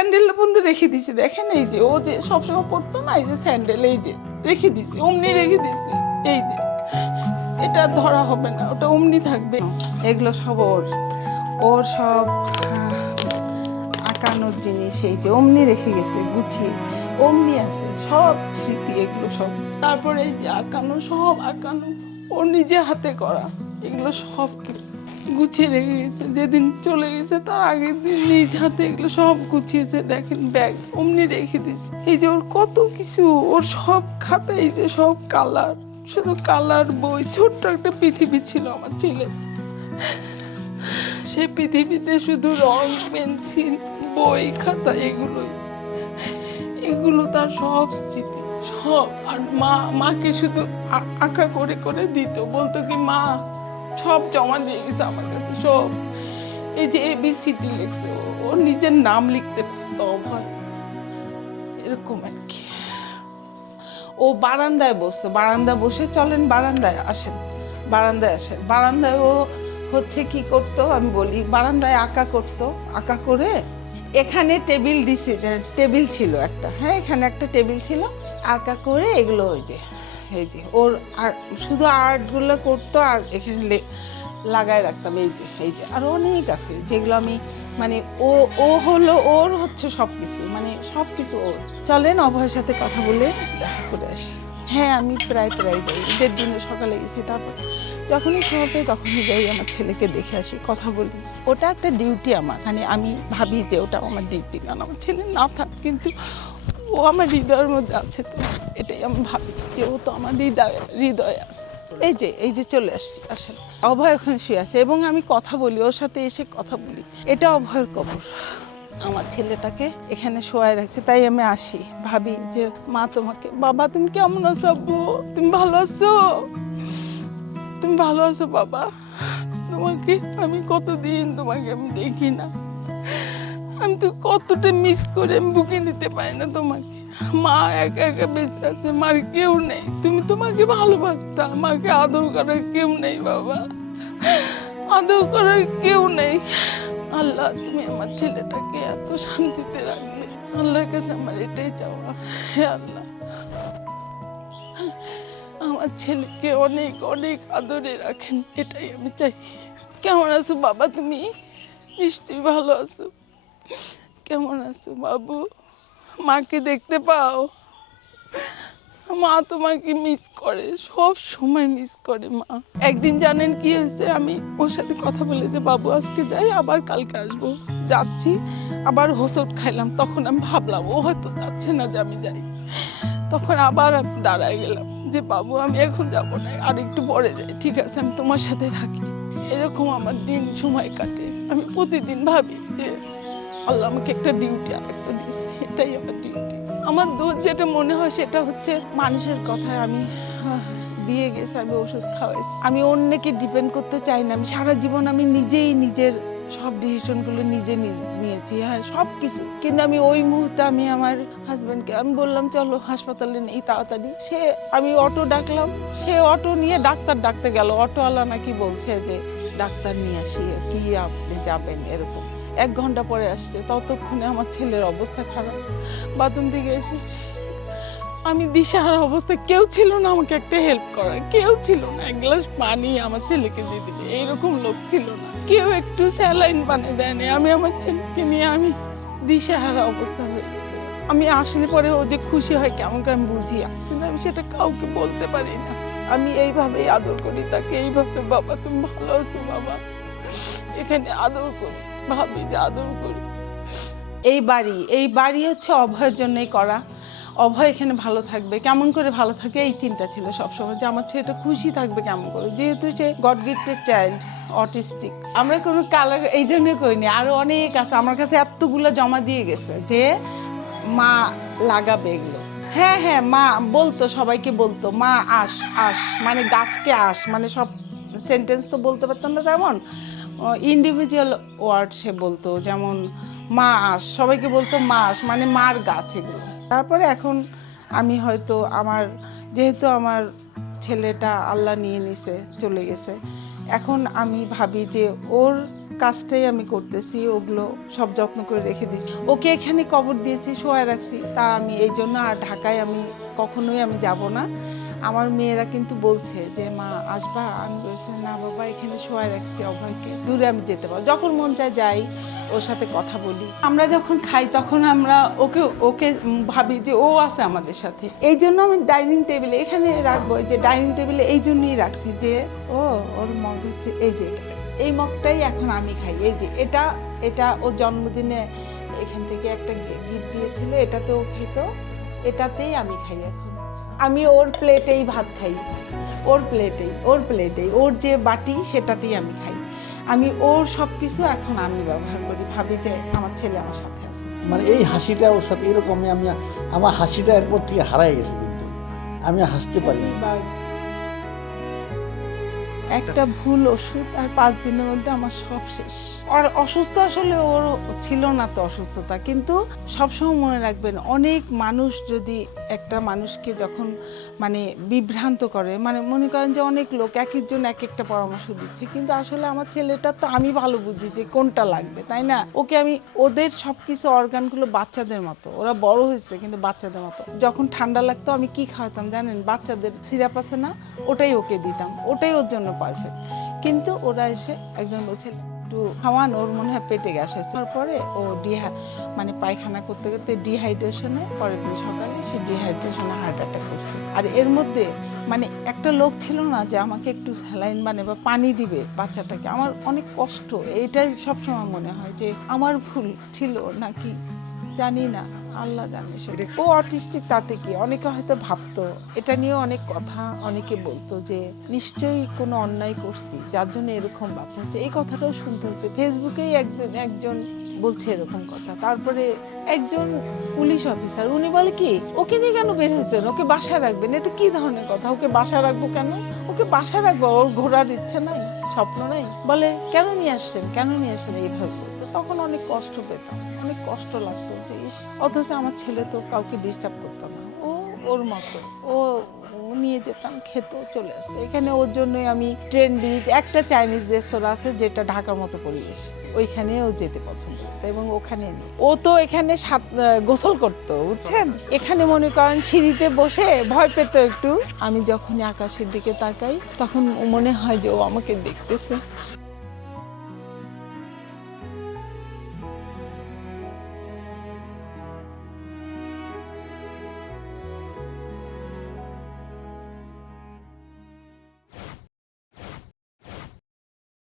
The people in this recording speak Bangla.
স্যান্ডেল বন্ধু রেখে দিছি, দেখেন এই যে ও যে সবসময় পড়তো না, এই যে স্যান্ডেল এই যে রেখে দিছি, অমনি রেখে দিছি, এই যে এটা ধরা হবে না, ওটা অমনি থাকবে। এগুলো সব ওর ওর সব আঁকানোর জিনিস এই যে অমনি রেখে গেছে গুছিয়ে, অমনি আছে সব স্মৃতি এগুলো সব। তারপরে এই যে আঁকানো, সব আঁকানো ওর নিজে হাতে করা, এগুলো সব কিছু গুছিয়ে রেখে গেছে। যেদিন চলে গেছে তার আগের দিন নিজ হাতে এগুলো সব গুছিয়েছে, দেখেন ব্যাগ অমনি রেখে দিছে। এই যে ওর কত কিছু, ওর সব খাতা, এই যে সব কালার, শুধু কালার বই, ছোট্ট একটা পৃথিবী ছিল আমার ছেলে। সে পৃথিবীতে শুধু রং, পেন্সিল, বই, খাতা, এগুলো তার সব স্মৃতি সব। আর মাকে শুধু আঁকা করে করে দিত, বলতো কি মা সব জমা দিয়ে গেছে আমার কাছে সব। এই যে ABCD লিখছে, ওর নিজের নাম লিখতে পারতো অভয়, এরকম আর কি। ও বারান্দায় বসতো, বারান্দায় বসে চলেন বারান্দায় আসেন, বারান্দায় আসেন, বারান্দায় ও হচ্ছে কি করতো আমি বলি, বারান্দায় আঁকা করতো, আঁকা করে এখানে টেবিল দিছি, টেবিল ছিল একটা, হ্যাঁ এখানে একটা টেবিল ছিল, আঁকা করে এগুলো ওই যে এই যে ওর শুধু আর্টগুলো করতো আর এখানে লাগায় রাখতাম, এই যে আর অনেক আছে যেগুলো আমি মানে ও হলো ওর হচ্ছে সব কিছু, মানে সব কিছু ওর। চলেন অভয়ের সাথে কথা বলে দেখা করে আসি। হ্যাঁ আমি প্রায় যাই, ঈদের দিনে সকালে গেছি, তারপর যখনই সময় পাই তখনই যাই আমার ছেলেকে দেখে আসি, কথা বলি। ওটা একটা ডিউটি আমার, মানে আমি ভাবি যে ওটা আমার ডিউটি, কারণ আমার ছেলে না থাক কিন্তু ও আমার হৃদয়ের মধ্যে আছে, তো এটাই আমি ভাবি যে ও তো আমার হৃদয়ে আছে। এই যে চলে আসছি, আসেন। অভয় ওখানে শুয়ে আছে এবং আমি কথা বলি ওর সাথে, এসে কথা বলি। এটা অভয়ের কবর, আমার ছেলেটাকে এখানে শোয়ায় রাখছে, তাই আমি আসি, ভাবি যে মা তোমাকে, বাবা তুমি কেমন আছো, আব্বু তুমি ভালো আছো, তুমি ভালো আছো বাবা, তোমাকে আমি কতদিন তোমাকে আমি দেখি না, আমি তো কতটা মিস করে আমি বুকে নিতে পারি না তোমাকে। মা একা একা বেঁচে আছে, মার কেউ নেই, তুমি তোমাকে ভালোবাসতা, মাকে আদর করার কেউ নেই বাবা, আদর করার কেউ নেই। আল্লাহ তুমি আমার ছেলেটাকে এত শান্তিতে রাখবে, আল্লাহর কাছে আমার এটাই চাওয়া। হে আল্লাহ আমার ছেলেকে অনেক অনেক আদরে রাখেন, এটাই আমি চাই। কেমন আছো বাবা তুমি? নিশ্চয়ই ভালো আছো। কেমন আছো বাবু? মাকে দেখতে পাও? মা তোমাকে মিস করে, সব সময় মিস করে মা। একদিন জানেন কি হয়েছে, আমি ওর সাথে কথা বলে যে বাবু আজকে যাই, আবার কালকে আসবো, যাচ্ছি, আবার হোঁচট খাইলাম। তখন আমি ভাবলাম ও হয়তো যাচ্ছে না যে আমি যাই, তখন আবার আমি দাঁড়ায় গেলাম যে বাবু আমি এখন যাবো না, আর একটু পরে যাই, ঠিক আছে আমি তোমার সাথে থাকি। এরকম আমার দিন সময় কাটে। আমি প্রতিদিন ভাবি যে আল্লাহ আমাকে একটা ডিউটি আর একটা দিচ্ছে, এটাই আমার ডিউটি। আমার দোষ যেটা মনে হয় সেটা হচ্ছে মানুষের কথায় আমি দিয়ে গেছে, আমি ওষুধ খাওয়াইছি, আমি অন্যকে ডিপেন্ড করতে চাই না। আমি সারা জীবন আমি নিজেই নিজের সব ডিসিশনগুলো নিজে নিয়েছি, হ্যাঁ সব কিছু। কিন্তু আমি ওই মুহূর্তে আমি আমার হাজব্যান্ডকে আমি বললাম চলো হাসপাতালে নেই তাড়াতাড়ি, আমি অটো ডাকলাম, সে অটো নিয়ে ডাক্তার ডাকতে গেল। অটোওয়ালা নাকি বলছে যে ডাক্তার নিয়ে আসি, কি আপনি যাবেন এরকম। 1 ঘন্টা পরে আসছে, ততক্ষণে আমার ছেলের অবস্থা খারাপ। বাথরুম থেকে এসে আমি দিশাহারা অবস্থা, কেউ ছিল না আমাকে একটা হেল্প করার, কেউ ছিল না। 1 গ্লাস পানি আমার ছেলেকে দিয়ে দিবে এইরকম লোক ছিল না, কেউ একটু স্যালাইন বানিয়ে দেয়নি। আমি আমার ছেলেকে নিয়ে আমি দিশাহারা অবস্থা হয়ে গেছে। আমি আসলে পরে ও যে খুশি হয় কেমন করে আমি বুঝি, কিন্তু আমি সেটা কাউকে বলতে পারি না। আমি এইভাবেই আদর করি তাকে, এইভাবে বাবা তুমি ভালো আছো বাবা, এখানে আদর করি, ভাবি যে আদর করি। এই বাড়ি হচ্ছে অভয়ের জন্যই করা। অভয় এখানে ভালো থাকবে, কেমন করে ভালো থাকে এই চিন্তা ছিল সবসময়, যে আমার ছেলেটা খুশি থাকবে কেমন করে, যেহেতু সে গড গিফটেড চাইল্ড, অটিস্টিক। আমরা কোনো কালার এই জন্য করিনি, আরো অনেক আছে আমার কাছে, এতগুলো জমা দিয়ে গেছে যে মা লাগাবে এগুলো। হ্যাঁ হ্যাঁ মা বলতো, সবাইকে বলতো মা আস মানে গাছকে মানে সব সেন্টেন্স তো বলতে পারতাম না, তেমন ইন্ডিভিজুয়াল ওয়ার্ড সে বলতো, যেমন মা আস, সবাইকে বলতো মা আস মানে মার গাছ এগুলো। তারপরে এখন আমি হয়তো যেহেতু আমার ছেলেটা আল্লাহ নিয়ে নিছে, চলে গেছে, এখন আমি ভাবি যে ওর কাজটাই আমি করতেছি, ওগুলো সব যত্ন করে রেখে দিয়েছি। ওকে এখানে কবর দিয়েছি, শোয়ায় রাখছি। তা আমি এই জন্য আর ঢাকায় আমি কখনোই আমি যাব না। আমার মেয়েরা কিন্তু বলছে যে মা আসবা, আমি বলছি না বাবা, এখানে শোয়ায় রাখছি অভয়কে, দূরে আমি যেতে পারবো, যখন মন চায় যাই, ওর সাথে কথা বলি। আমরা যখন খাই তখন আমরা ওকে ওকে ভাবি যে ও আছে আমাদের সাথে। এই জন্য আমি ডাইনিং টেবিলে এখানে রাখবো, যে ডাইনিং টেবিলে এই জন্যই রাখছি যে ওর মগ হচ্ছে এই যে এটা, এই মগটাই এখন আমি খাই। এই যে এটা এটা ওর জন্মদিনে এখান থেকে একটা গিফট দিয়েছিল, এটাতে ও খেত, এটাতেই আমি খাই এখন। আমি ওর প্লেটেই ভাত খাই, ওর প্লেটেই ওর যে বাটি সেটাতেই আমি খাই। আমি ওর সব কিছু এখন আমি ব্যবহার করি, ভাবি যে আমার ছেলে আমার সাথে আছে। মানে এই হাসিটা ওর সাথে এরকমই আমি, আমার হাসিটা এরপর থেকে হারাই গেছে, কিন্তু আমি হাসতে পারি না। একটা ভুল ওষুধ আর 5 দিনের মধ্যে আমার সব শেষ। আর অসুস্থ আসলে ওর ছিল না তো অসুস্থতা, কিন্তু সবসময় মনে রাখবেন অনেক মানুষ যদি একটা মানুষকে যখন মানে বিভ্রান্ত করে, মানে মনে করেন যে অনেক লোক এক একজন এক একটা পরামর্শ দিচ্ছে, কিন্তু আসলে আমার ছেলেটা তো আমি ভালো বুঝি যে কোনটা লাগবে, তাই না? ওকে আমি ওদের সবকিছু অর্গানগুলো বাচ্চাদের মতো, ওরা বড় হয়েছে কিন্তু বাচ্চাদের মতো। যখন ঠান্ডা লাগতো আমি কি খাওয়াতাম জানেন? বাচ্চাদের সিরাপ আছে না, ওটাই ওকে দিতাম, ওটাই ওর জন্য পারফেক্ট। কিন্তু ওরা এসে একজন বলছে একটু খাওয়ান, ওর মনে হয় পেটে গ্যাস হয়েছে। তারপরে ও মানে পায়খানা করতে করতে ডিহাইড্রেশনে, পরের দিন সকালে সে ডিহাইড্রেশনে হার্ট অ্যাটাক করছে। আর এর মধ্যে মানে একটা লোক ছিল না যে আমাকে একটু স্যালাইন মানে বা পানি দিবে বাচ্চাটাকে। আমার অনেক কষ্ট, এটাই সবসময় মনে হয় যে আমার ভুল ছিল নাকি জানি না, আল্লাহ জানে সেটা। ও অটিস্টিক, তাতে কি অনেকে হয়তো ভাবতো, এটা নিয়ে অনেক কথা অনেকে বলতো যে নিশ্চয়ই কোনো অন্যায় করছি যার জন্য এরকম বাচ্চা হচ্ছে। এই কথাটাও শুনতে হচ্ছে, ফেসবুকেই একজন বলছে এরকম কথা। তারপরে একজন পুলিশ অফিসার উনি বলে কি ওকে নিয়ে কেন বের হয়েছেন, ওকে বাসায় রাখবেন, এটা কি ধরনের কথা? ওকে বাসায় রাখবো কেন? ওকে বাসায় রাখবো, ওর ঘোরার ইচ্ছে নাই, স্বপ্ন নাই? বলে কেন নিয়ে আসছেন এইভাবে বলছে। তখন অনেক কষ্ট পেতাম, অনেক কষ্ট লাগতো যে ইস, অথচ আমার ছেলে তো কাউকে ডিস্টার্ব করতো না, ওর মতো ও নিয়ে যেতাম, খেত, চলে আসতো। এখানে ওর জন্যই আমি ট্রেন ব্রিজ, একটা চাইনিজ রেস্তোরাঁ আছে যেটা ঢাকার মতো পরিবেশ, ওইখানে ও যেতে পছন্দ করতো এবং ওখানে ও তো এখানে গোসল করতো, বুঝছেন? এখানে মনে করেন সিঁড়িতে বসে ভয় পেত একটু। আমি যখনই আকাশের দিকে তাকাই তখন মনে হয় যে ও আমাকে দেখতেছে।